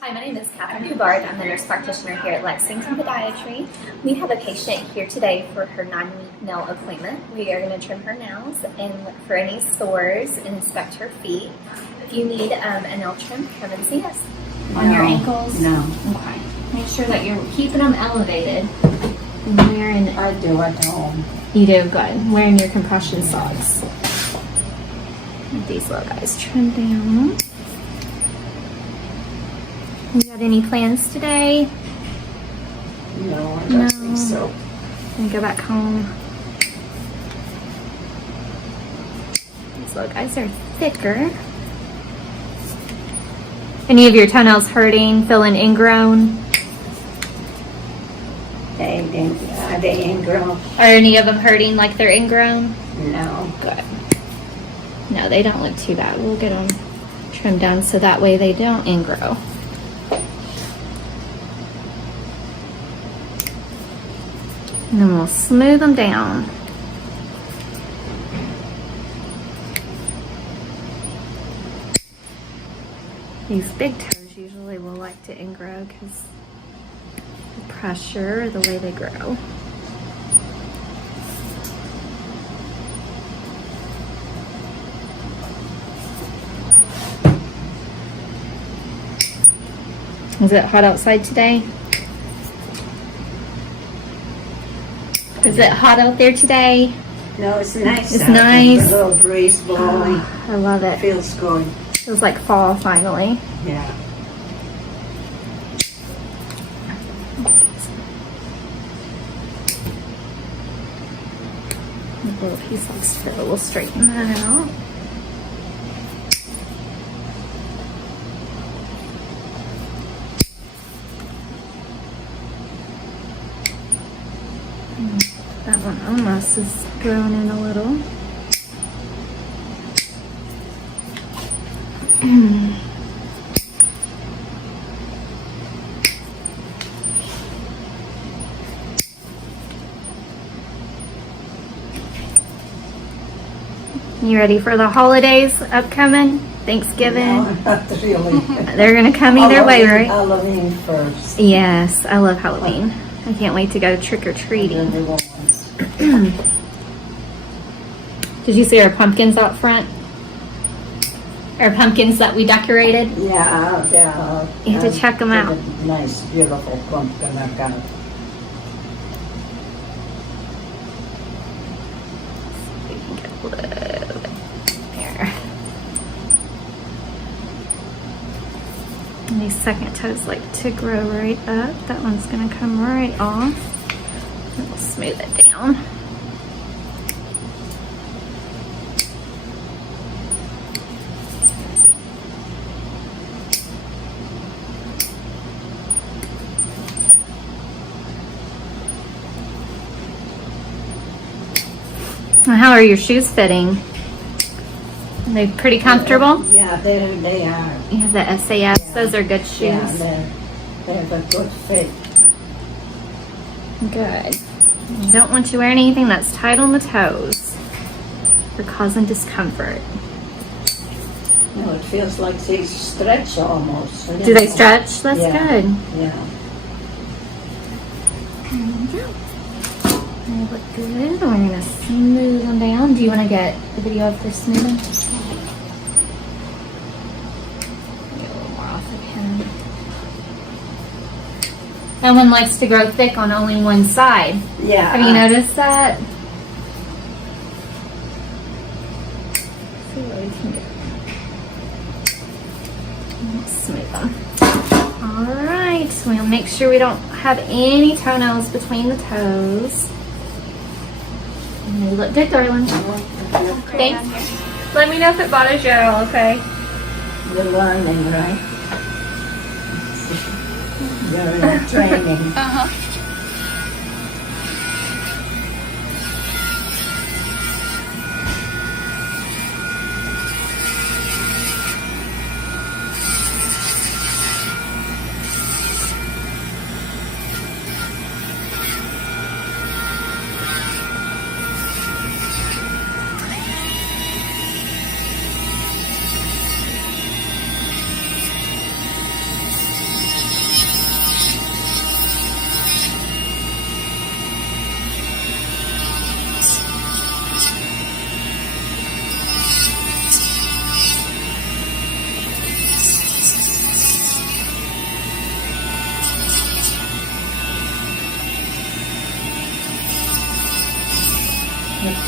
Hi, my name is Catherine Hubbard. I'm the nurse practitioner here at Lexington Podiatry. We have a patient here today for her 9-week nail appointment. We are going to trim her nails and look for any sores and inspect her feet. If you need a nail trim, come and see us. On your ankles? No. Okay. Make sure that you're keeping them elevated. And wearing... I do at home. You do? Good. Wearing your compression socks. Let these little guys trim down. You got any plans today? No, I don't think so. Gonna go back home. These little guys are thicker. Any of your toenails hurting, feeling ingrown? They ingrown. Are any of them hurting like they're ingrown? No. Good. No, they don't look too bad. We'll get them trimmed down so that way they don't ingrow. And then we'll smooth them down. These big toes usually will like to ingrow because the pressure, the way they grow. Is it hot outside today? Is it hot out there today? No, it's nice. It's out. nice. A little breeze blowing. Oh, I love it. Feels good. Feels like fall finally. Yeah. A little piece likes to fit. We'll straighten that out. That one almost is growing in a little. You ready for the holidays upcoming? Thanksgiving? No, not really. They're gonna come either way, right? Halloween first. Yes, I love Halloween. I can't wait to go trick-or-treating. Did you see our pumpkins out front? Our pumpkins that we decorated? Yeah, yeah. You have to check them out. Nice, beautiful pumpkin I got. We can get a little bit there. And these second toes like to grow right up. That one's gonna come right off. And we'll smooth it down. How are your shoes fitting? Are they pretty comfortable? Yeah, they are. You have the SAS. Yeah. Those are good shoes. Yeah, they have a good fit. Good. You don't want you wearing anything that's tight on the toes. You're causing discomfort. No, it feels like they stretch almost. Do they stretch? That's yeah. good. Yeah. There you go. They look good. We're going to smooth them down. Do you want to get a video of her smoothing? Get a little more off of him. No one likes to grow thick on only one side. Yeah. Have you noticed that? Let's see what we can do. Let's smooth them. All right. So we'll make sure we don't have any toenails between the toes. And they look good, darling. Thanks. Let me know if it bothers you at all, okay? You're learning, right? You're in training.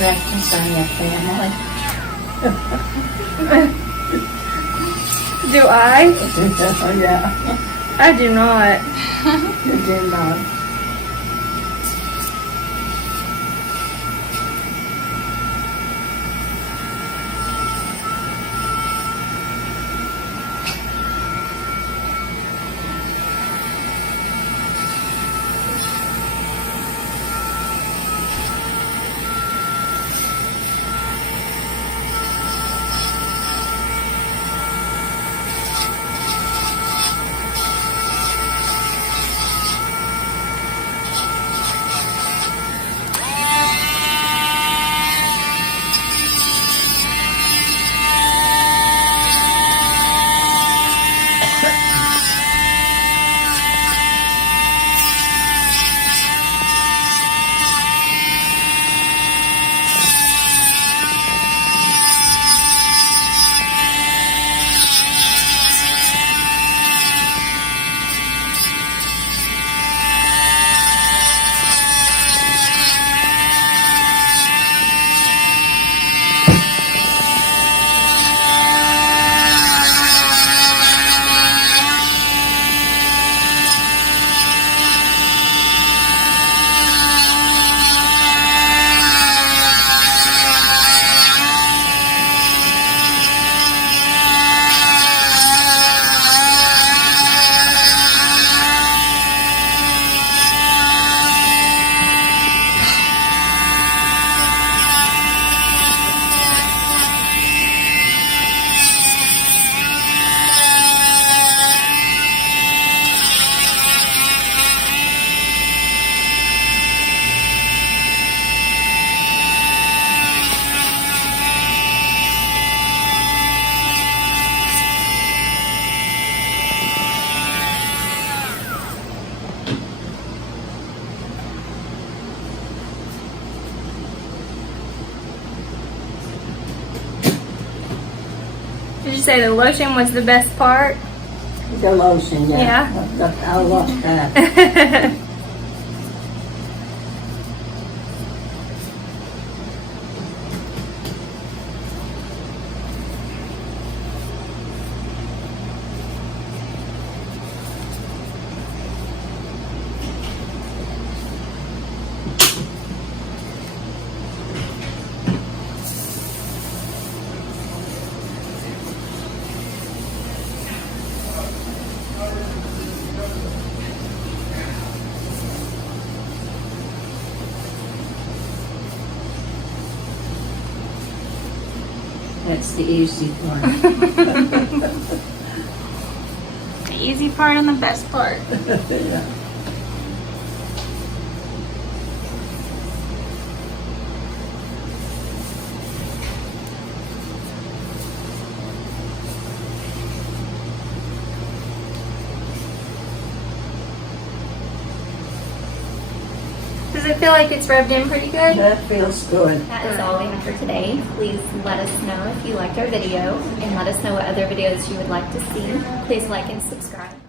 practice on your family. Do I? Yeah, I do not. you do not. Did you say the lotion was the best part? The lotion, yeah. Yeah. I love that. That's the easy part. The easy part and the best part. Yeah. Does it feel like it's rubbed in pretty good? That feels good. That is all we have for today. Please let us know if you liked our video and let us know what other videos you would like to see. Please like and subscribe.